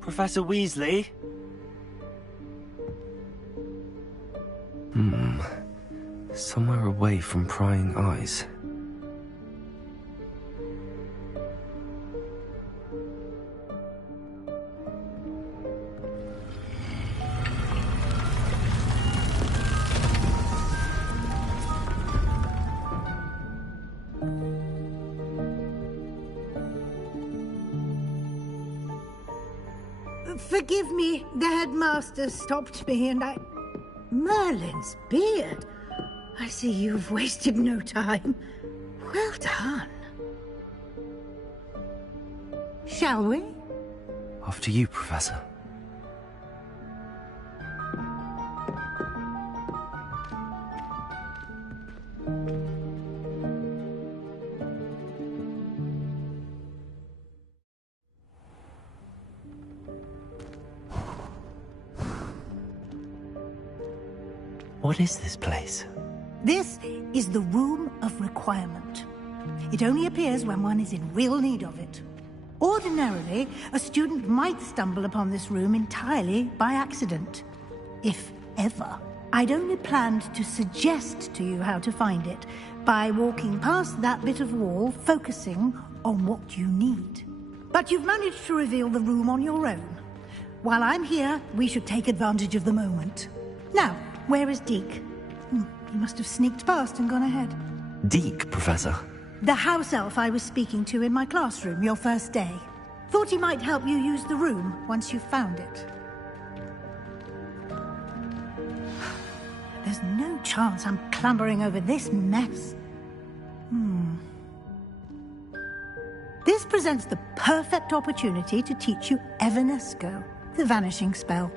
Professor Weasley? Somewhere away from prying eyes. Forgive me, the headmaster stopped me and I... Merlin's beard. I see you've wasted no time. Well done. Shall we? After you, Professor. What is this place? This is the Room of Requirement. It only appears when one is in real need of it. Ordinarily, a student might stumble upon this room entirely by accident. If ever. I'd only planned to suggest to you how to find it by walking past that bit of wall, focusing on what you need. But you've managed to reveal the room on your own. While I'm here, we should take advantage of the moment. Now, where is Deke? He must have sneaked past and gone ahead. Deke, Professor. The house elf I was speaking to in my classroom your first day. Thought he might help you use the room once you've found it. There's no chance I'm clambering over this mess. This presents the perfect opportunity to teach you Evanesco, the vanishing spell.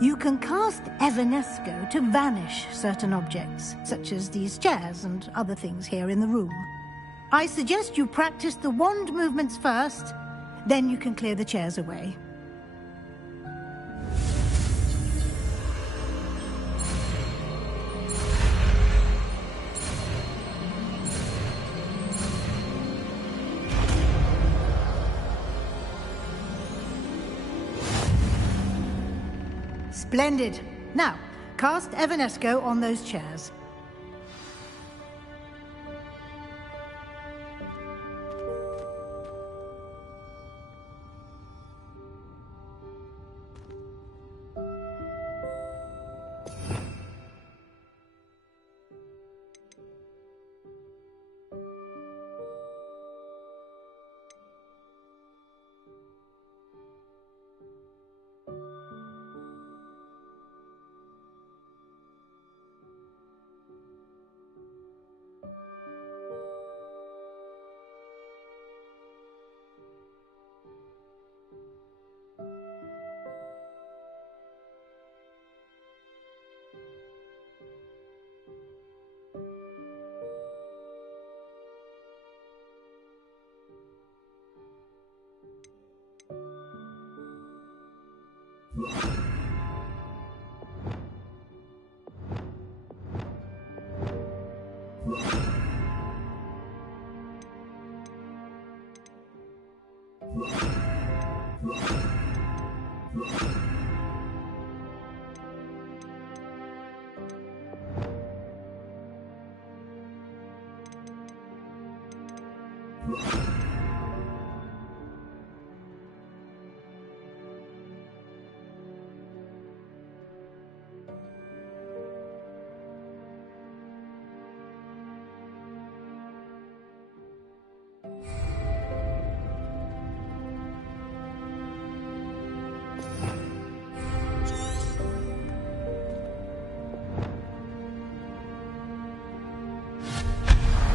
You can cast Evanesco to vanish certain objects, such as these chairs and other things here in the room. I suggest you practice the wand movements first, then you can clear the chairs away. Splendid. Now, cast Evanesco on those chairs.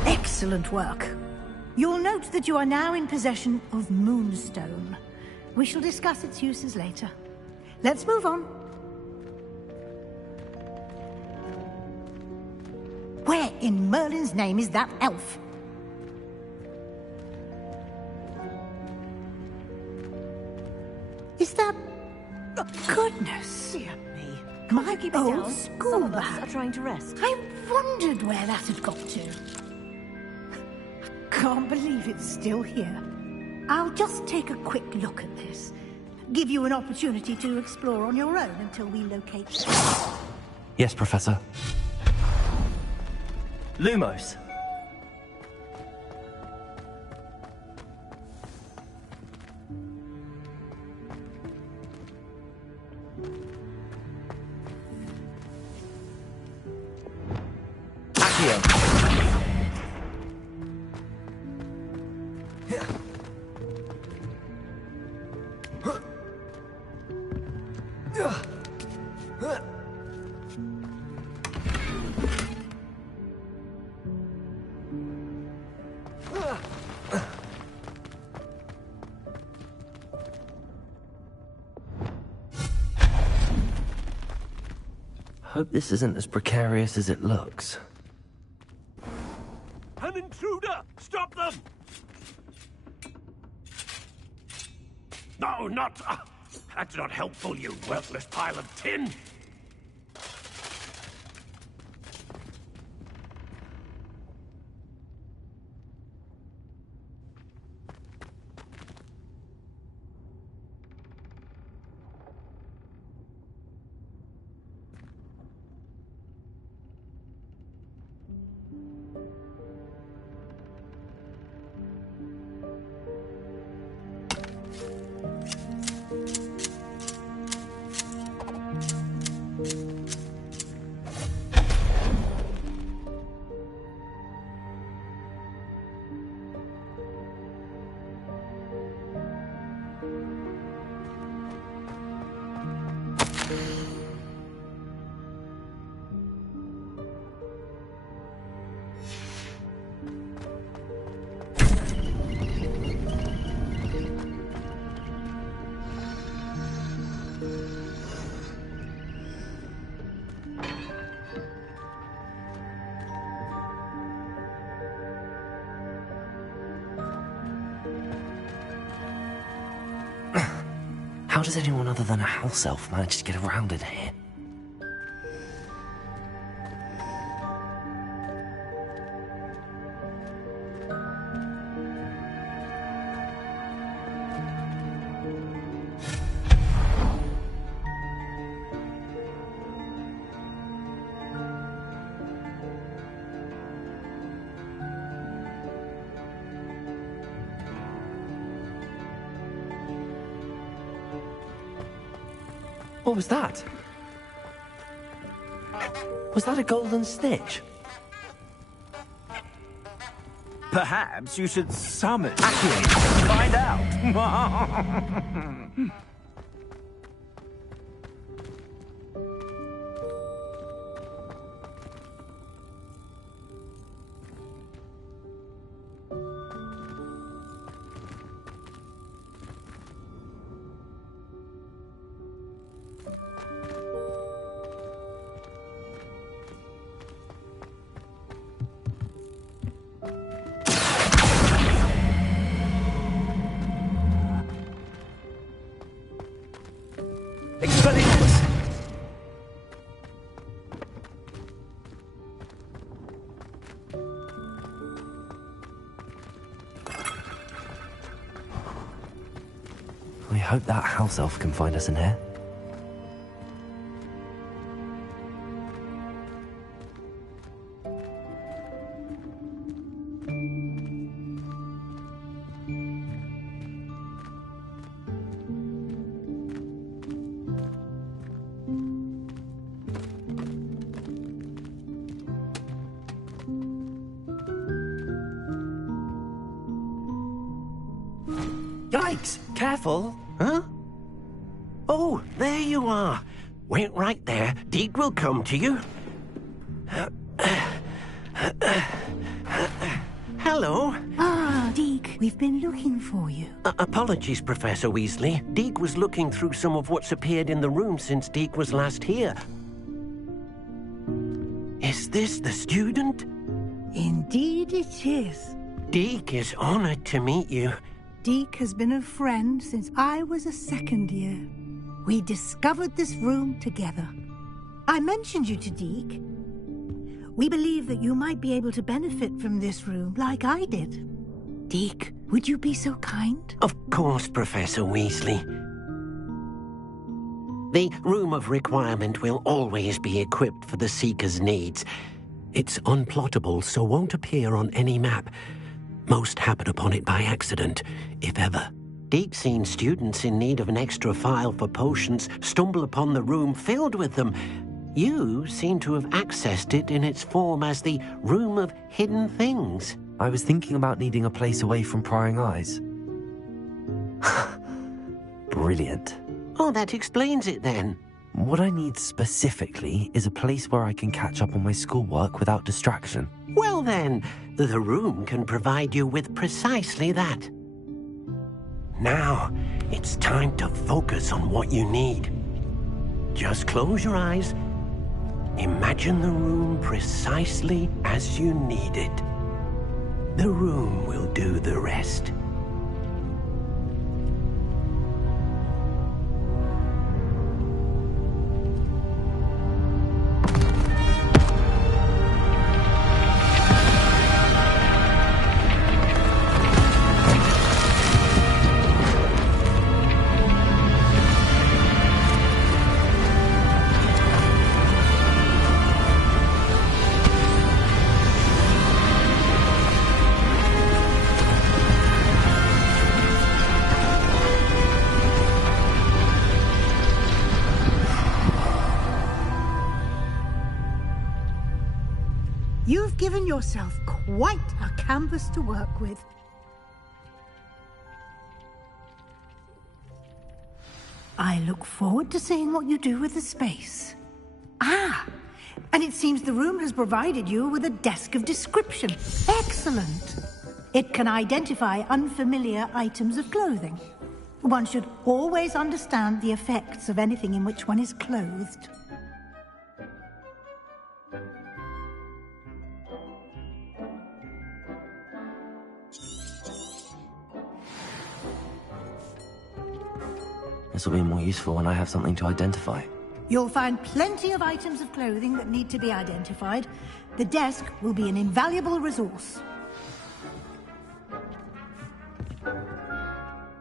Excellent work. You'll note that you are now in possession of Moonstone. We shall discuss its uses later. Let's move on. Where in Merlin's name is that elf? Is that... Oh, goodness! Dear me. My Keep it old down. school Some of us bag. are trying to rest. I wondered where that had got to. Can't believe it's still here. I'll just take a quick look at this. give you an opportunity to explore on your own until we locate... Yes, Professor. Lumos. Hope this isn't as precarious as it looks. An intruder! Stop them! No, not... that's not helpful, you worthless pile of tin! How does anyone other than a house elf manage to get around in here? What was that? Was that a golden stitch? Perhaps you should summon... Activate to find out! I hope that house elf can find us in here. Yikes! Careful! Huh? Oh, there you are. Wait right there. Deek will come to you. Hello. Ah, Deek, we've been looking for you. Apologies, Professor Weasley. Deek was looking through some of what's appeared in the room since Deek was last here. Is this the student? Indeed it is. Deek is honored to meet you. Deek has been a friend since I was a second year. We discovered this room together. I mentioned you to Deek. We believe that you might be able to benefit from this room like I did. Deek, would you be so kind? Of course, Professor Weasley. The Room of Requirement will always be equipped for the Seeker's needs. It's unplottable, so won't appear on any map. Most happen upon it by accident, if ever. Deke's seen students in need of an extra file for potions stumble upon the room filled with them. You seem to have accessed it in its form as the Room of Hidden Things. I was thinking about needing a place away from prying eyes. Brilliant. Oh, that explains it then. What I need specifically is a place where I can catch up on my schoolwork without distraction. Well then, the room can provide you with precisely that. Now, it's time to focus on what you need. Just close your eyes. Imagine the room precisely as you need it. The room will do the rest. You've given yourself quite a canvas to work with. I look forward to seeing what you do with the space. Ah, and it seems the room has provided you with a desk of description. Excellent. It can identify unfamiliar items of clothing. One should always understand the effects of anything in which one is clothed. This will be more useful when I have something to identify. You'll find plenty of items of clothing that need to be identified. The desk will be an invaluable resource.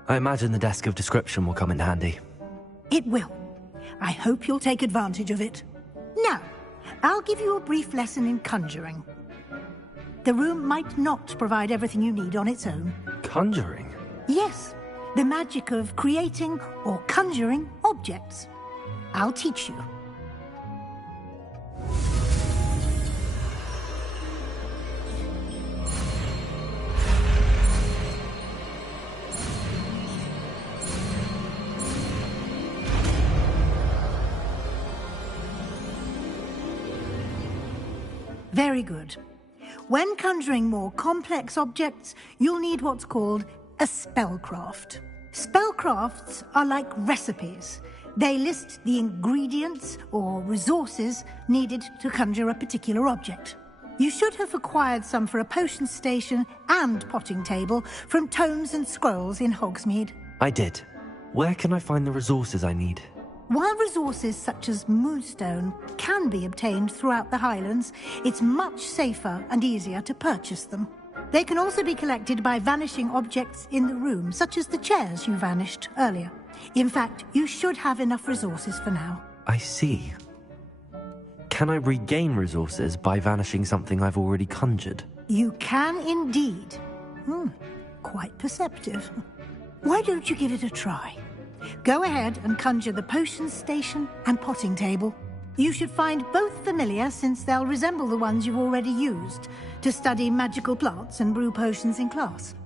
I imagine the desk of description will come in handy. It will. I hope you'll take advantage of it. Now, I'll give you a brief lesson in conjuring. The room might not provide everything you need on its own. Conjuring? Yes, the magic of creating or conjuring objects. I'll teach you. Very good. When conjuring more complex objects, you'll need what's called a spellcraft. Spellcrafts are like recipes. They list the ingredients or resources needed to conjure a particular object. You should have acquired some for a potion station and potting table from tomes and scrolls in Hogsmeade. I did. Where can I find the resources I need? While resources such as moonstone can be obtained throughout the Highlands, it's much safer and easier to purchase them. They can also be collected by vanishing objects in the room, such as the chairs you vanished earlier. In fact, you should have enough resources for now. I see. Can I regain resources by vanishing something I've already conjured? You can indeed. Quite perceptive. Why don't you give it a try? Go ahead and conjure the potion station and potting table. You should find both familiar, since they'll resemble the ones you've already used to study magical plants and brew potions in class.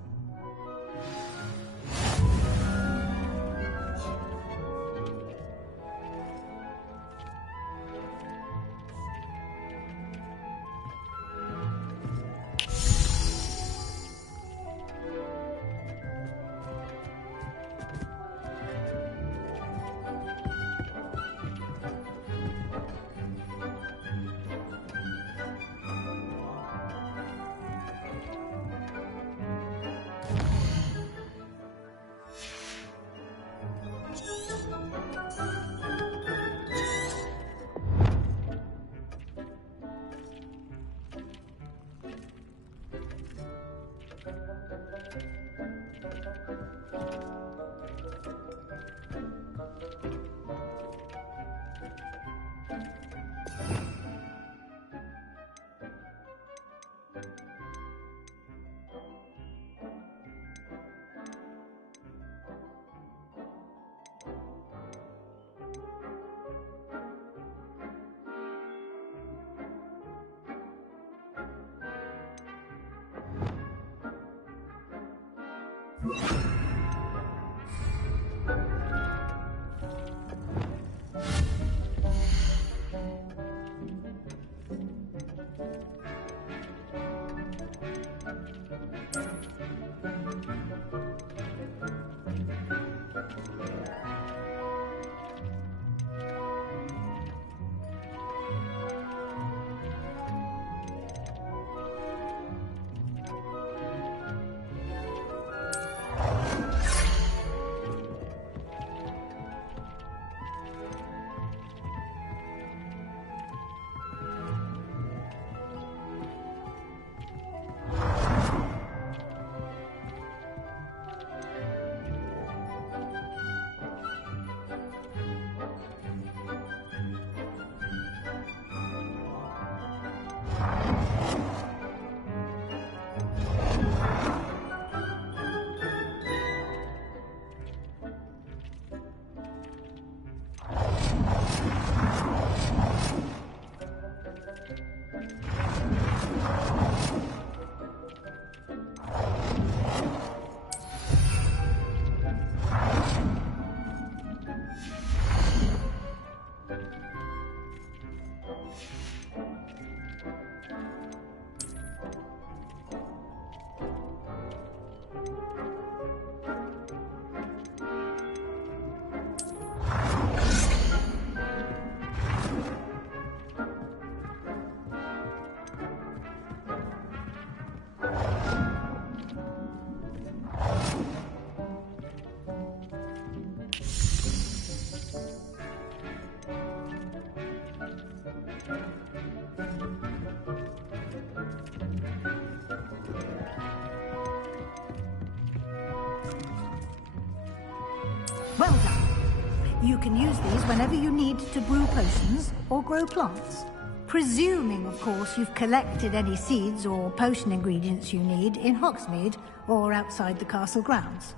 Well done. You can use these whenever you need to brew potions or grow plants. Presuming, of course, you've collected any seeds or potion ingredients you need in Hogsmeade or outside the castle grounds.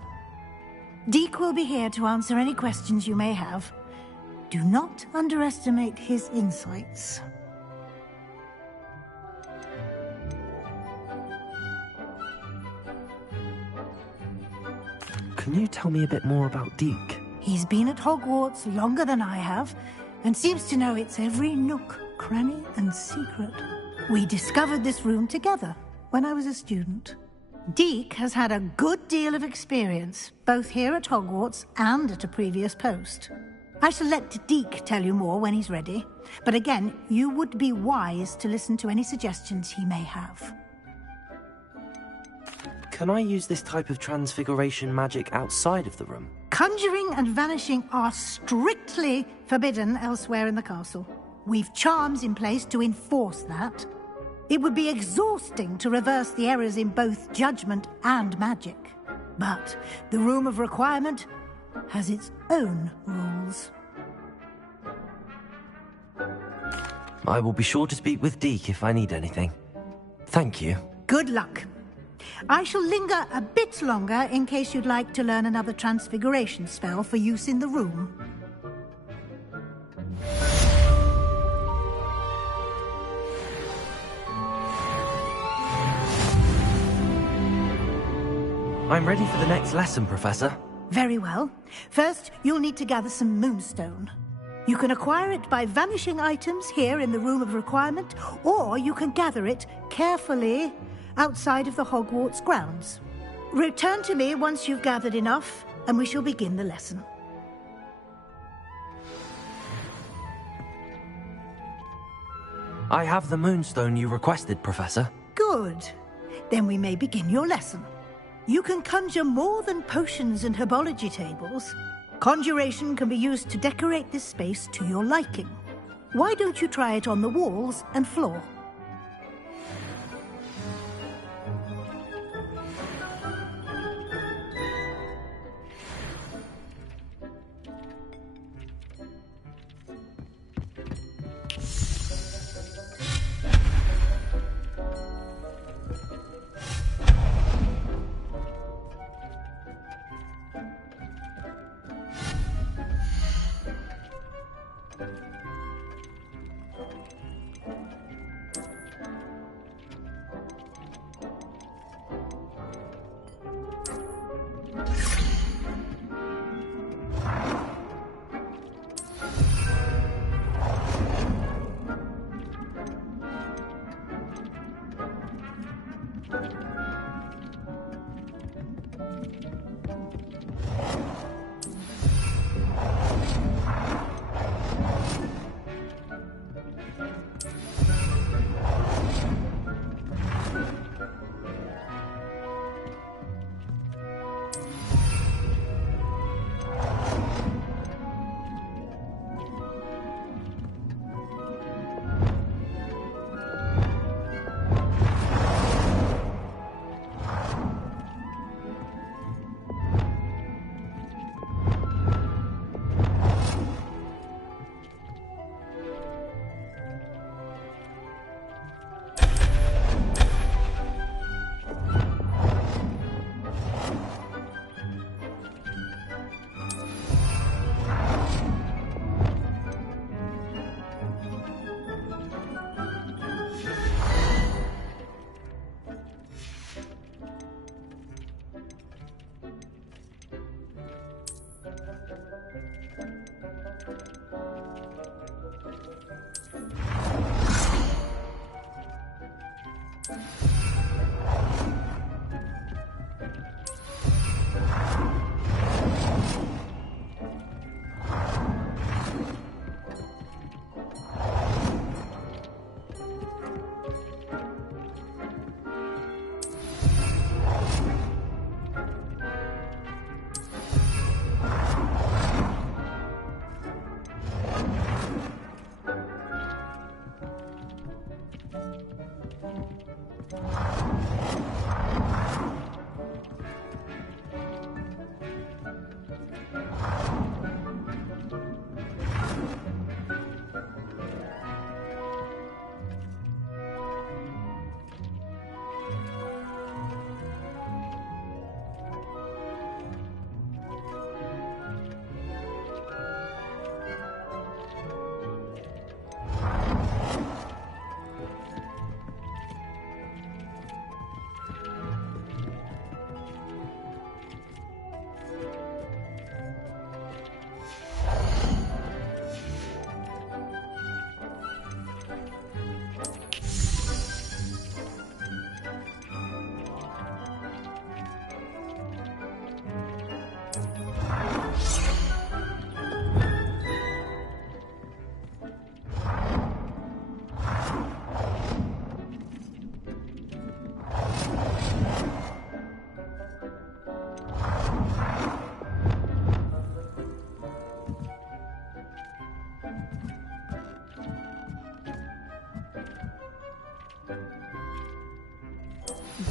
Deek will be here to answer any questions you may have. Do not underestimate his insights. Can you tell me a bit more about Deek? He's been at Hogwarts longer than I have, and seems to know its every nook, cranny, and secret. We discovered this room together when I was a student. Deek has had a good deal of experience, both here at Hogwarts and at a previous post. I shall let Deek tell you more when he's ready, but again, you would be wise to listen to any suggestions he may have. Can I use this type of transfiguration magic outside of the room? Conjuring and vanishing are strictly forbidden elsewhere in the castle. We've charms in place to enforce that. It would be exhausting to reverse the errors in both judgment and magic. But the Room of Requirement has its own rules. I will be sure to speak with Deek if I need anything. Thank you. Good luck. I shall linger a bit longer in case you'd like to learn another transfiguration spell for use in the room. I'm ready for the next lesson, Professor. Very well. First, you'll need to gather some moonstone. You can acquire it by vanishing items here in the Room of Requirement, or you can gather it carefully outside of the Hogwarts grounds. Return to me once you've gathered enough, and we shall begin the lesson. I have the moonstone you requested, Professor. Good. Then we may begin your lesson. You can conjure more than potions and herbology tables. Conjuration can be used to decorate this space to your liking. Why don't you try it on the walls and floor?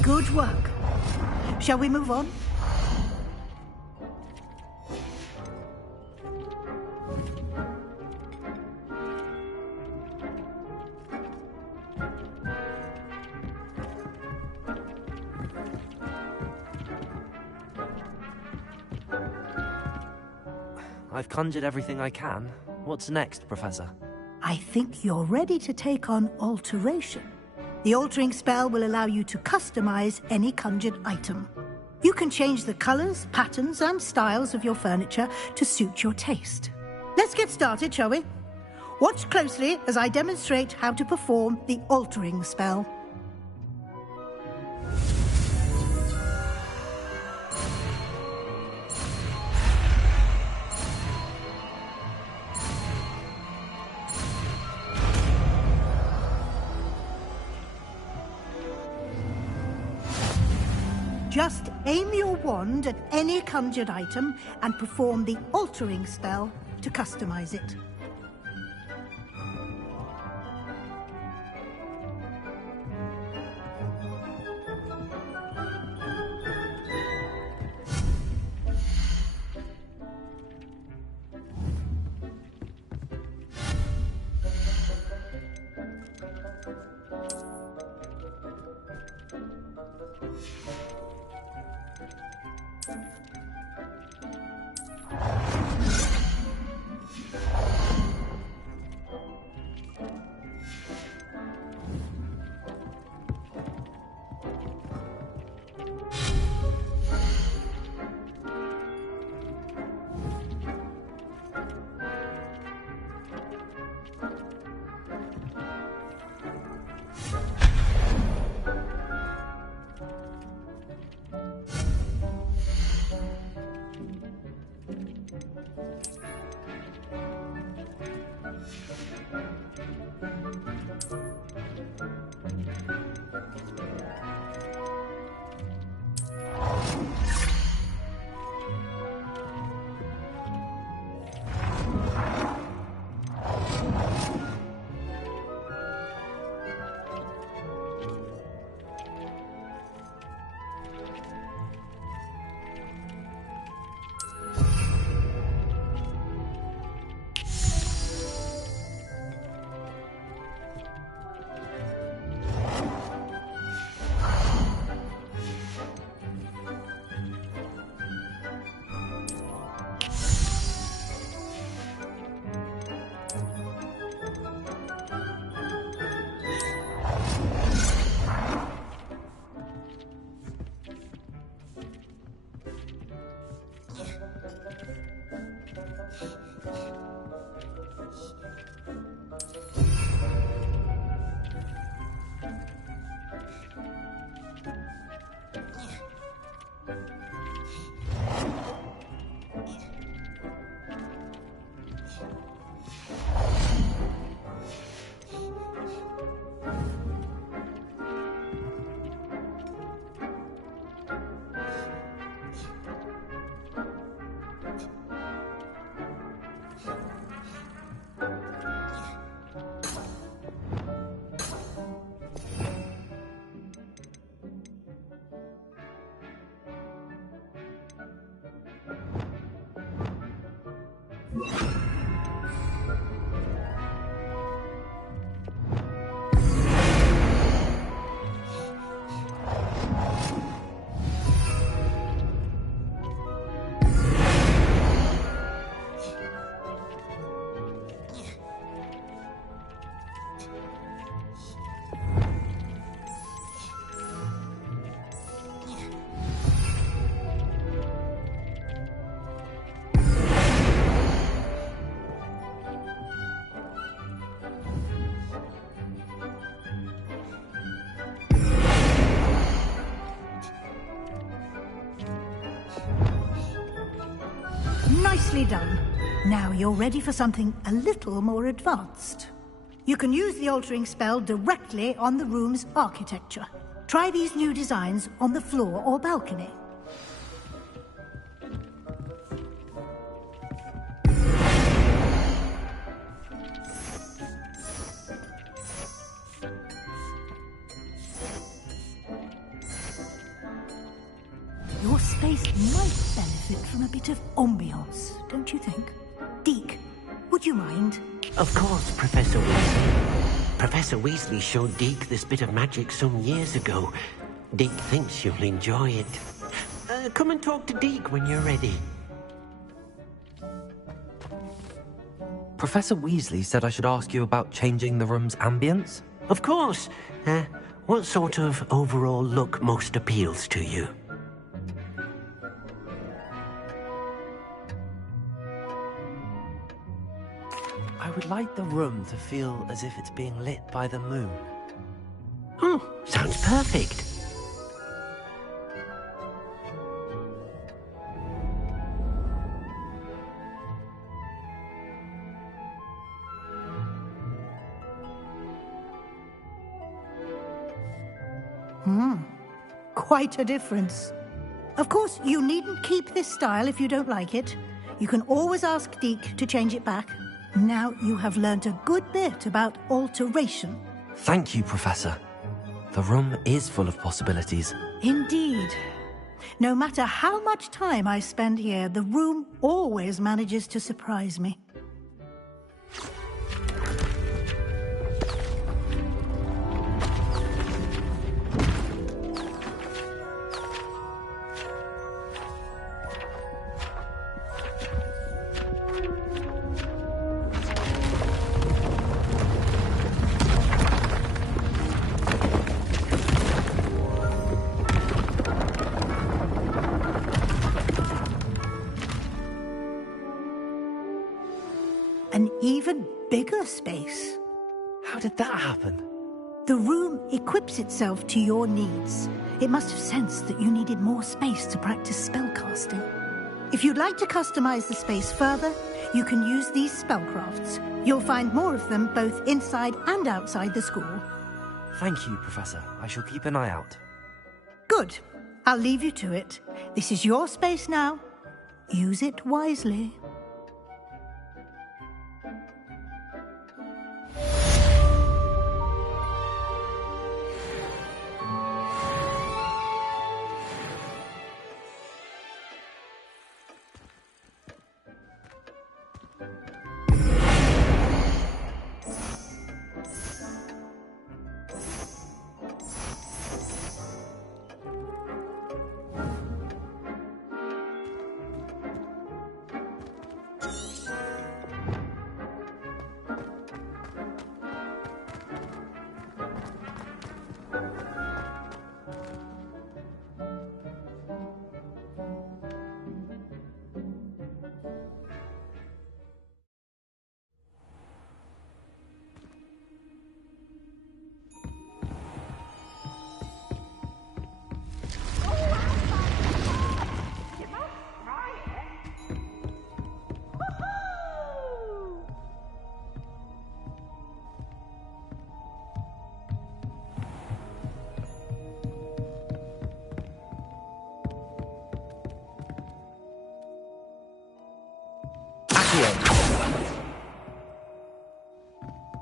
Good work. Shall we move on? I've conjured everything I can. What's next, Professor? I think you're ready to take on alteration. The altering spell will allow you to customize any conjured item. You can change the colors, patterns, and styles of your furniture to suit your taste. Let's get started, shall we? Watch closely as I demonstrate how to perform the altering spell. Just aim your wand at any conjured item and perform the altering spell to customize it. Nicely done. Now you're ready for something a little more advanced. You can use the altering spell directly on the room's architecture. Try these new designs on the floor or balcony. space might benefit from a bit of ambiance, don't you think? Deke, would you mind? Of course, Professor Weasley. Professor Weasley showed Deke this bit of magic some years ago. Deke thinks you'll enjoy it. Come and talk to Deke when you're ready. Professor Weasley said I should ask you about changing the room's ambience? Of course. What sort of overall look most appeals to you? I would like the room to feel as if it's being lit by the moon. Oh, sounds perfect. Quite a difference. Of course, you needn't keep this style if you don't like it. You can always ask Deke to change it back. Now you have learnt a good bit about alteration. Thank you, Professor. The room is full of possibilities. Indeed. No matter how much time I spend here, the room always manages to surprise me. An even bigger space. How did that happen? The room equips itself to your needs. It must have sensed that you needed more space to practice spellcasting. If you'd like to customize the space further, you can use these spellcrafts. You'll find more of them both inside and outside the school. Thank you, Professor. I shall keep an eye out. Good. I'll leave you to it. This is your space now. Use it wisely.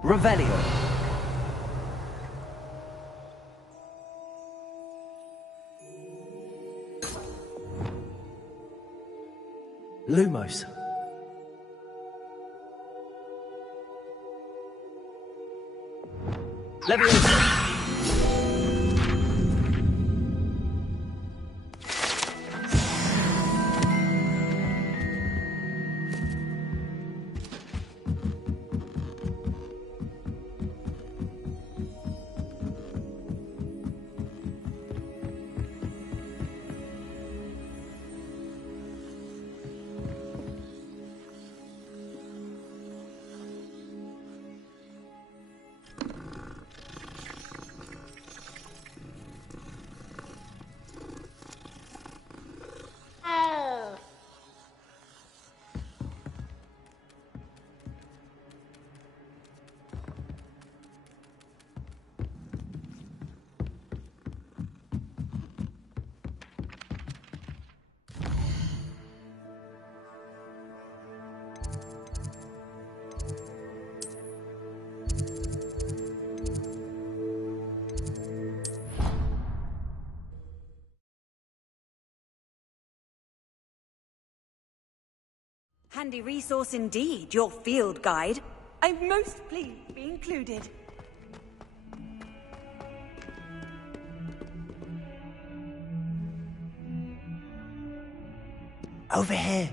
Revelio. Lumos. Leviosa. handy resource indeed, your field guide. I'm most pleased to be included. Over here.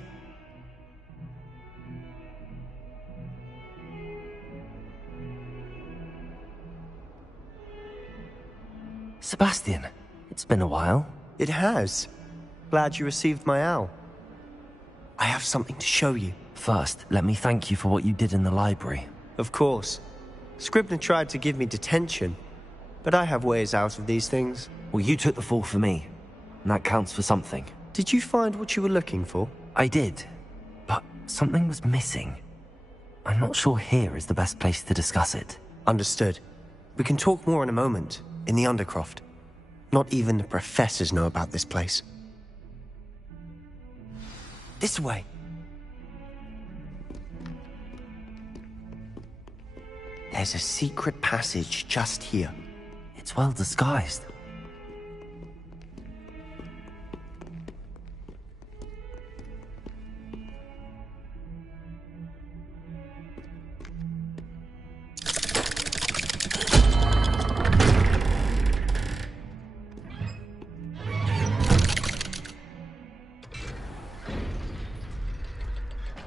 Sebastian, it's been a while. It has. Glad you received my owl. I have something to show you. First, let me thank you for what you did in the library. Of course. Scribner tried to give me detention, but I have ways out of these things. Well, you took the fall for me, and that counts for something. Did you find what you were looking for? I did, but something was missing. I'm not sure here is the best place to discuss it. Understood. We can talk more in a moment, in the Undercroft. Not even the professors know about this place. This way. There's a secret passage just here. It's well disguised.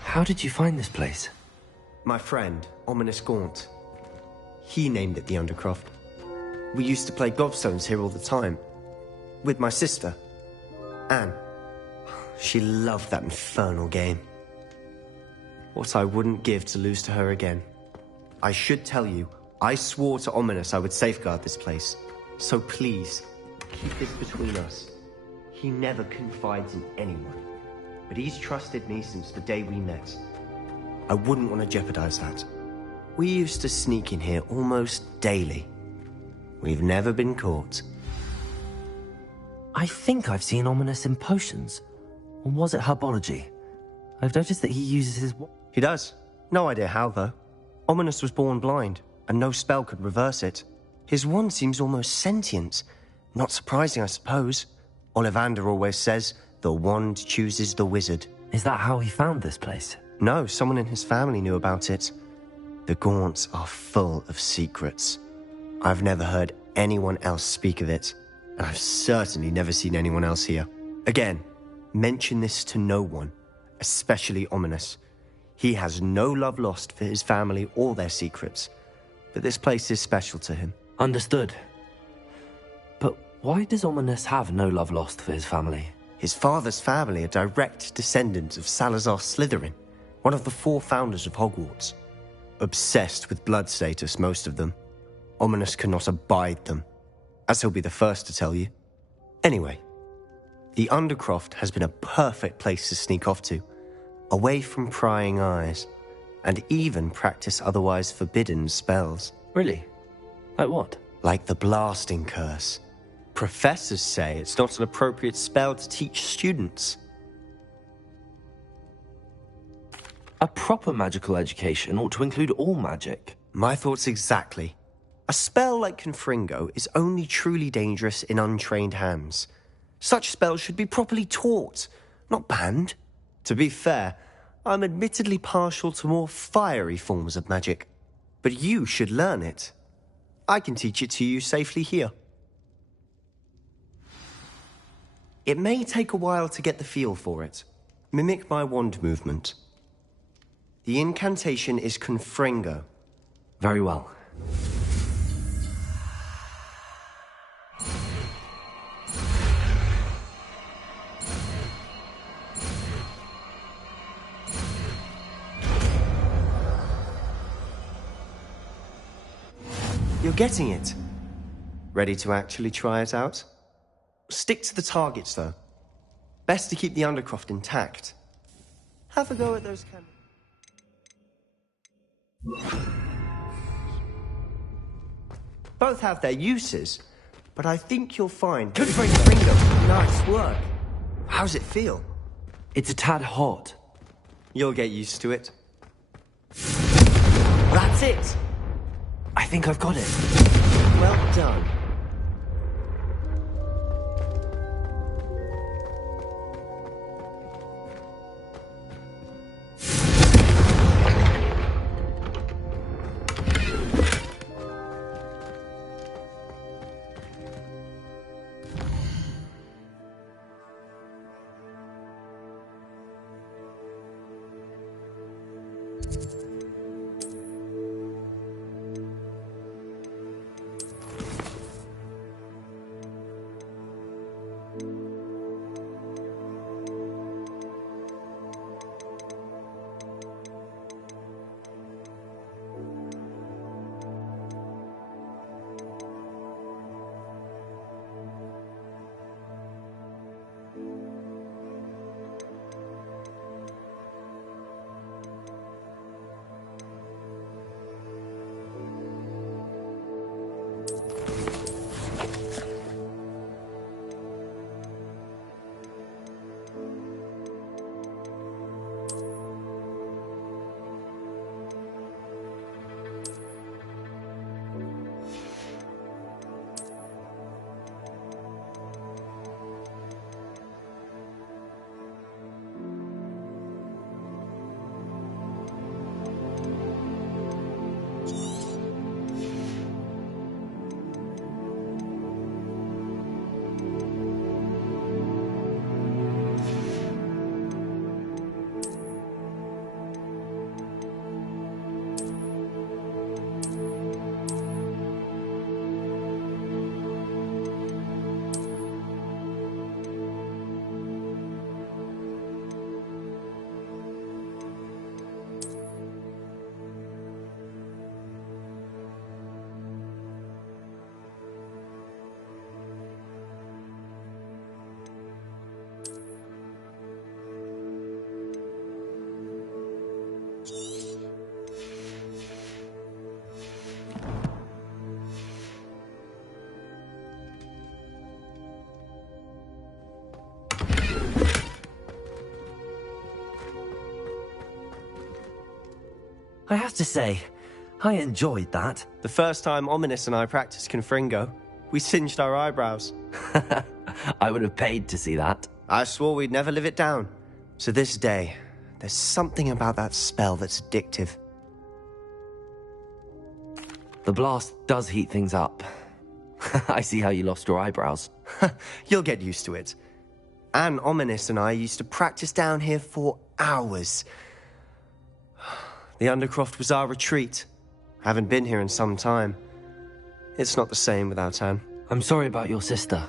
How did you find this place? My friend, Ominous Gaunt. He named it the Undercroft. We used to play gobstones here all the time. With my sister, Anne. She loved that infernal game. What I wouldn't give to lose to her again. I should tell you, I swore to Ominous I would safeguard this place. So please, keep this between us. He never confides in anyone. But he's trusted me since the day we met. I wouldn't want to jeopardize that. We used to sneak in here almost daily. We've never been caught. I think I've seen Ominous in potions. Or was it herbology? I've noticed that he uses his... He does. No idea how, though. Ominous was born blind, and no spell could reverse it. His wand seems almost sentient. Not surprising, I suppose. Ollivander always says, the wand chooses the wizard. Is that how he found this place? No, someone in his family knew about it. The Gaunts are full of secrets. I've never heard anyone else speak of it, and I've certainly never seen anyone else here. Again, mention this to no one, especially Ominous. He has no love lost for his family or their secrets, but this place is special to him. Understood. But why does Ominous have no love lost for his family? His father's family are direct descendants of Salazar Slytherin, one of the 4 founders of Hogwarts. Obsessed with blood status, most of them. Ominous cannot abide them, as he'll be the first to tell you. Anyway, the Undercroft has been a perfect place to sneak off to, away from prying eyes, and even practice otherwise forbidden spells. Really? Like what? Like the blasting curse. Professors say it's not an appropriate spell to teach students. A proper magical education ought to include all magic. My thoughts exactly. A spell like Confringo is only truly dangerous in untrained hands. Such spells should be properly taught, not banned. To be fair, I'm admittedly partial to more fiery forms of magic. But you should learn it. I can teach it to you safely here. It may take a while to get the feel for it. Mimic my wand movement. The incantation is Confringo. Very well. You're getting it. Ready to actually try it out? Stick to the targets, though. Best to keep the Undercroft intact. Have a go at those cannons. Both have their uses, but I think you'll find... Good for Ringo. Nice work. How's it feel? It's a tad hot. You'll get used to it. That's it. I think I've got it. Well done. I have to say, I enjoyed that. The first time Ominous and I practiced Confringo, we singed our eyebrows. I would have paid to see that. I swore we'd never live it down. To this day, there's something about that spell that's addictive. The blast does heat things up. I see how you lost your eyebrows. You'll get used to it. Anne, Ominous and I used to practice down here for hours. The Undercroft was our retreat. Haven't been here in some time. It's not the same without Anne. I'm sorry about your sister.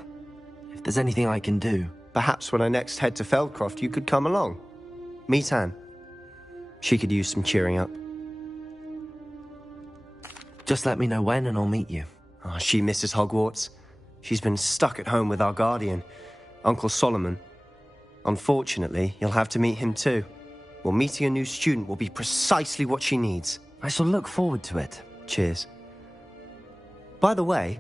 If there's anything I can do... Perhaps when I next head to Feldcroft, you could come along. Meet Anne. She could use some cheering up. Just let me know when and I'll meet you. Oh, she misses Hogwarts. She's been stuck at home with our guardian, Uncle Solomon. Unfortunately, you'll have to meet him too. Well, meeting a new student will be precisely what she needs. I shall look forward to it. Cheers. By the way,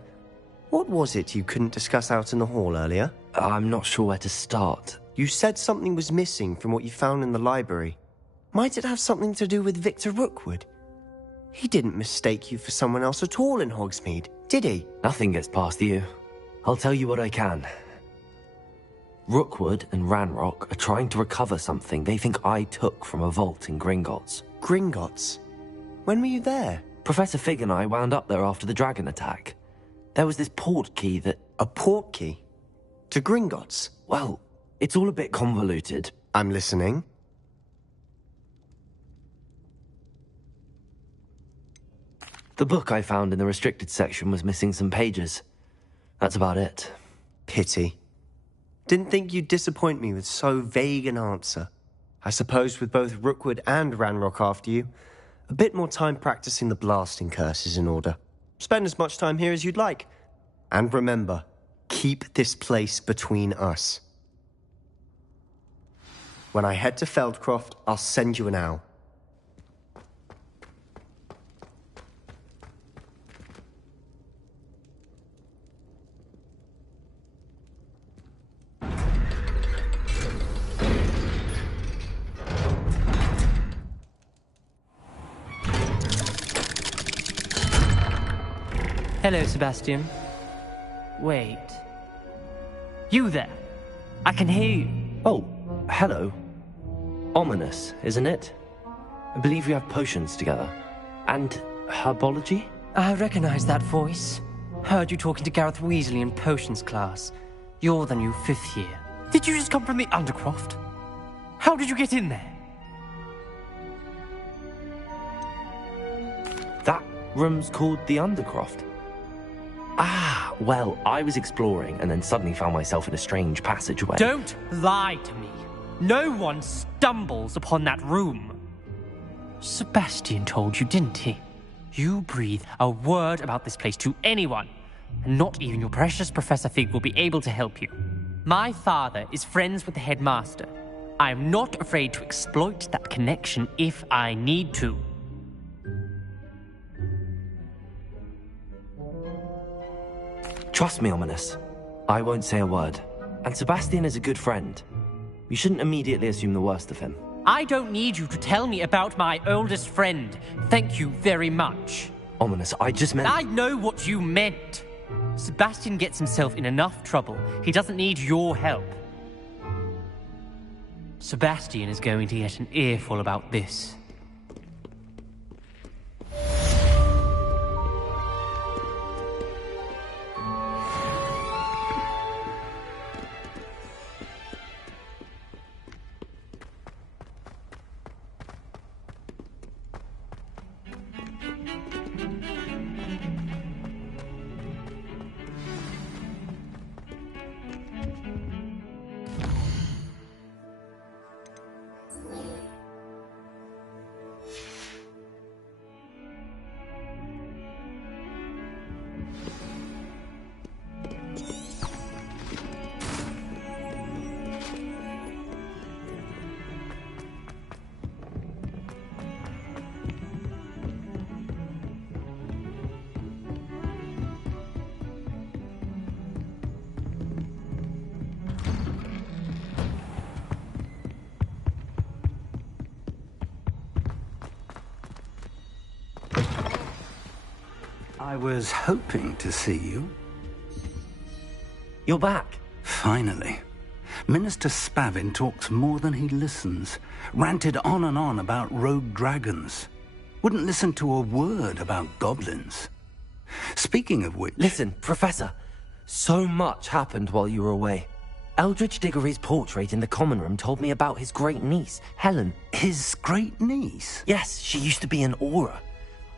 what was it you couldn't discuss out in the hall earlier? I'm not sure where to start. You said something was missing from what you found in the library. Might it have something to do with Victor Rookwood? He didn't mistake you for someone else at all in Hogsmeade, did he? Nothing gets past you. I'll tell you what I can. Rookwood and Ranrock are trying to recover something they think I took from a vault in Gringotts. Gringotts? When were you there? Professor Fig and I wound up there after the dragon attack. There was this port key that... A port key? To Gringotts? Well, it's all a bit convoluted. I'm listening. The book I found in the restricted section was missing some pages. That's about it. Pity. Didn't think you'd disappoint me with so vague an answer. I suppose with both Rookwood and Ranrock after you, a bit more time practicing the blasting curse is in order. Spend as much time here as you'd like. And remember, keep this place between us. When I head to Feldcroft, I'll send you an owl. Hello, Sebastian. Wait. You there? I can hear you. Oh, hello. Ominous, isn't it? I believe we have potions together. And herbology? I recognize that voice. Heard you talking to Gareth Weasley in potions class. You're the new 5th year. Did you just come from the Undercroft? How did you get in there? That room's called the Undercroft. Ah, well, I was exploring and then suddenly found myself in a strange passageway. Don't lie to me. No one stumbles upon that room. Sebastian told you, didn't he? You breathe a word about this place to anyone, and not even your precious Professor Fig will be able to help you. My father is friends with the headmaster. I am not afraid to exploit that connection if I need to. Trust me, Ominous. I won't say a word. And Sebastian is a good friend. You shouldn't immediately assume the worst of him. I don't need you to tell me about my oldest friend. Thank you very much. Ominous, I just meant... I know what you meant. Sebastian gets himself in enough trouble. He doesn't need your help. Sebastian is going to get an earful about this. I was hoping to see you. You're back. Finally. Minister Spavin talks more than he listens. Ranted on and on about rogue dragons. Wouldn't listen to a word about goblins. Speaking of which... Listen, Professor. So much happened while you were away. Eldridge Diggory's portrait in the common room told me about his great niece, Helen. His great niece? Yes, she used to be an Auror.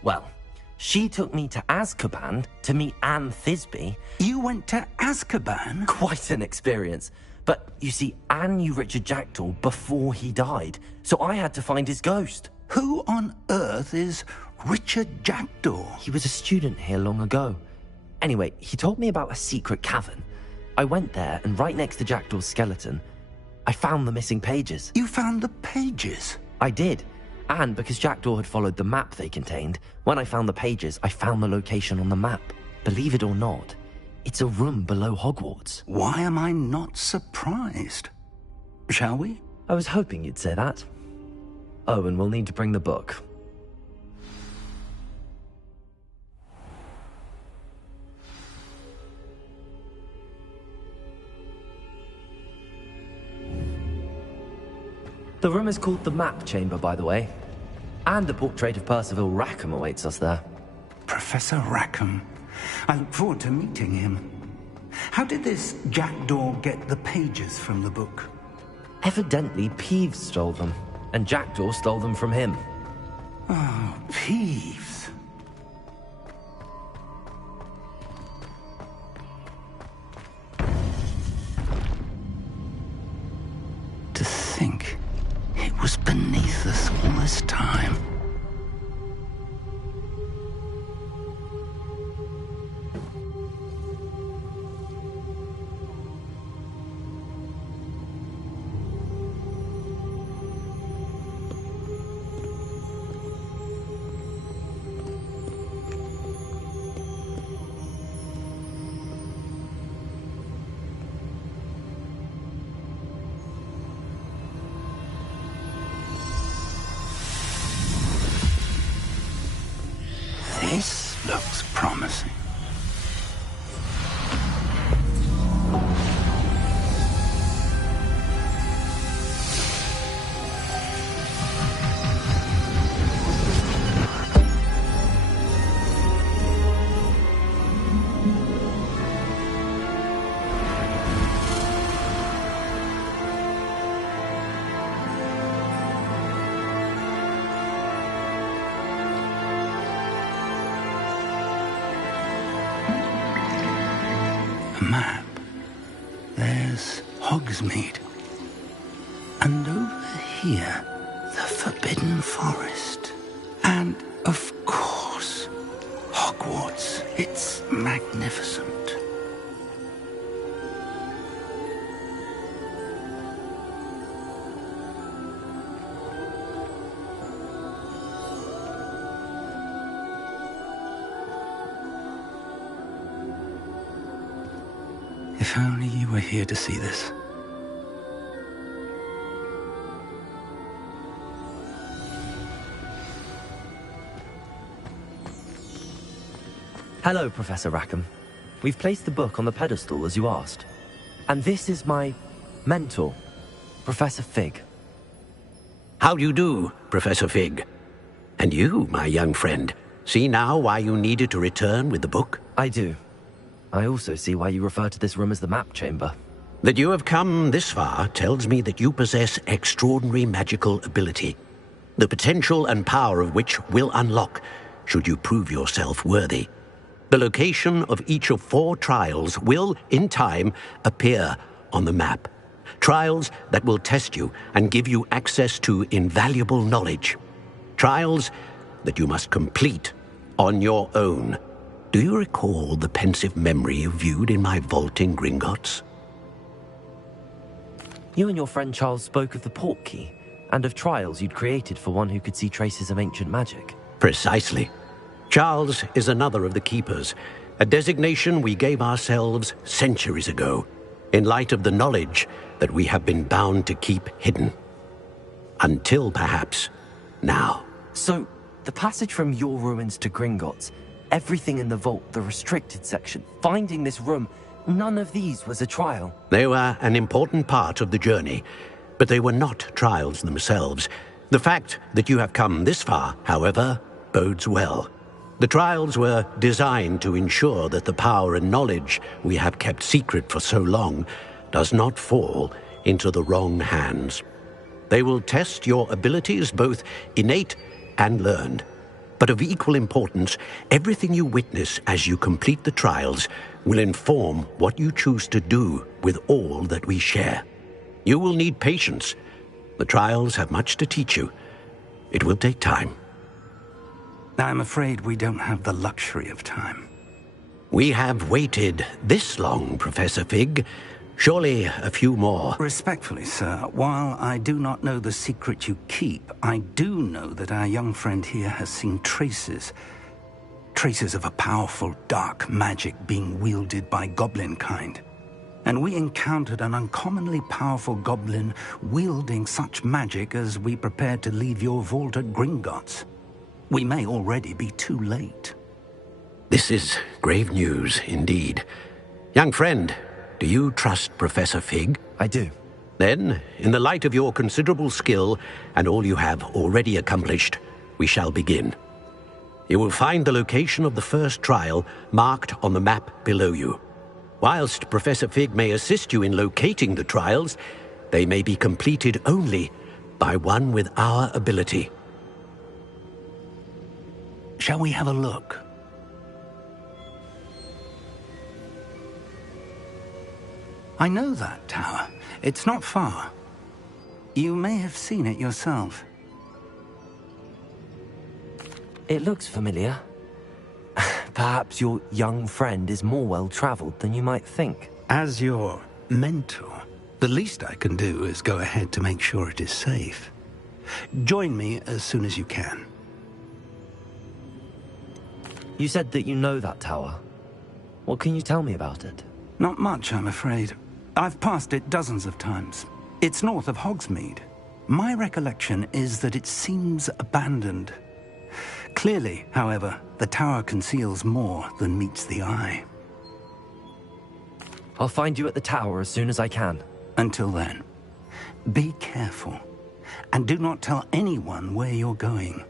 Well, she took me to Azkaban to meet Anne Thisbe. You went to Azkaban? Quite an experience. But, you see, Anne knew Richard Jackdaw before he died, so I had to find his ghost. Who on earth is Richard Jackdaw? He was a student here long ago. Anyway, he told me about a secret cavern. I went there, and right next to Jackdaw's skeleton, I found the missing pages. You found the pages? I did. And because Jackdaw had followed the map they contained, when I found the pages, I found the location on the map. Believe it or not, it's a room below Hogwarts. Why am I not surprised? Shall we? I was hoping you'd say that. Oh, and we'll need to bring the book. The room is called the Map Chamber, by the way. And a portrait of Percival Rackham awaits us there. Professor Rackham. I look forward to meeting him. How did this Jackdaw get the pages from the book? Evidently, Peeves stole them, and Jackdaw stole them from him. Oh, Peeves. To think it was beneath us all this time. This looks promising. Map. There's Hogsmeade. And over here, the Forbidden Forest. And, of course, Hogwarts. It's magnificent. If only you were here to see this. Hello, Professor Rackham. We've placed the book on the pedestal, as you asked. And this is my mentor, Professor Fig. How do you do, Professor Fig? And you, my young friend, see now why you needed to return with the book? I do. I also see why you refer to this room as the Map Chamber. That you have come this far tells me that you possess extraordinary magical ability, the potential and power of which will unlock should you prove yourself worthy. The location of each of 4 trials will, in time, appear on the map. Trials that will test you and give you access to invaluable knowledge. Trials that you must complete on your own. Do you recall the pensive memory you viewed in my vault in Gringotts? You and your friend Charles spoke of the Portkey, and of trials you'd created for one who could see traces of ancient magic. Precisely. Charles is another of the Keepers, a designation we gave ourselves centuries ago, in light of the knowledge that we have been bound to keep hidden. Until, perhaps, now. So, the passage from your ruins to Gringotts, Everything in the vault, the restricted section, finding this room, none of these was a trial. They were an important part of the journey, but they were not trials themselves. The fact that you have come this far, however, bodes well. The trials were designed to ensure that the power and knowledge we have kept secret for so long does not fall into the wrong hands. They will test your abilities, both innate and learned. But of equal importance, everything you witness as you complete the trials will inform what you choose to do with all that we share. You will need patience. The trials have much to teach you. It will take time. I'm afraid we don't have the luxury of time. We have waited this long, Professor Fig. Surely a few more. Respectfully, sir, while I do not know the secret you keep, I do know that our young friend here has seen traces of a powerful dark magic being wielded by goblin kind. And we encountered an uncommonly powerful goblin wielding such magic as we prepared to leave your vault at Gringotts. We may already be too late. This is grave news indeed. Young friend, do you trust Professor Fig? I do. Then, in the light of your considerable skill and all you have already accomplished, we shall begin. You will find the location of the first trial marked on the map below you. Whilst Professor Fig may assist you in locating the trials, they may be completed only by one with our ability. Shall we have a look? I know that tower. It's not far. You may have seen it yourself. It looks familiar. Perhaps your young friend is more well-traveled than you might think. As your mentor, the least I can do is go ahead to make sure it is safe. Join me as soon as you can. You said that you know that tower. What can you tell me about it? Not much, I'm afraid. I've passed it dozens of times. It's north of Hogsmeade. My recollection is that it seems abandoned. Clearly, however, the tower conceals more than meets the eye. I'll find you at the tower as soon as I can. Until then, be careful, and do not tell anyone where you're going.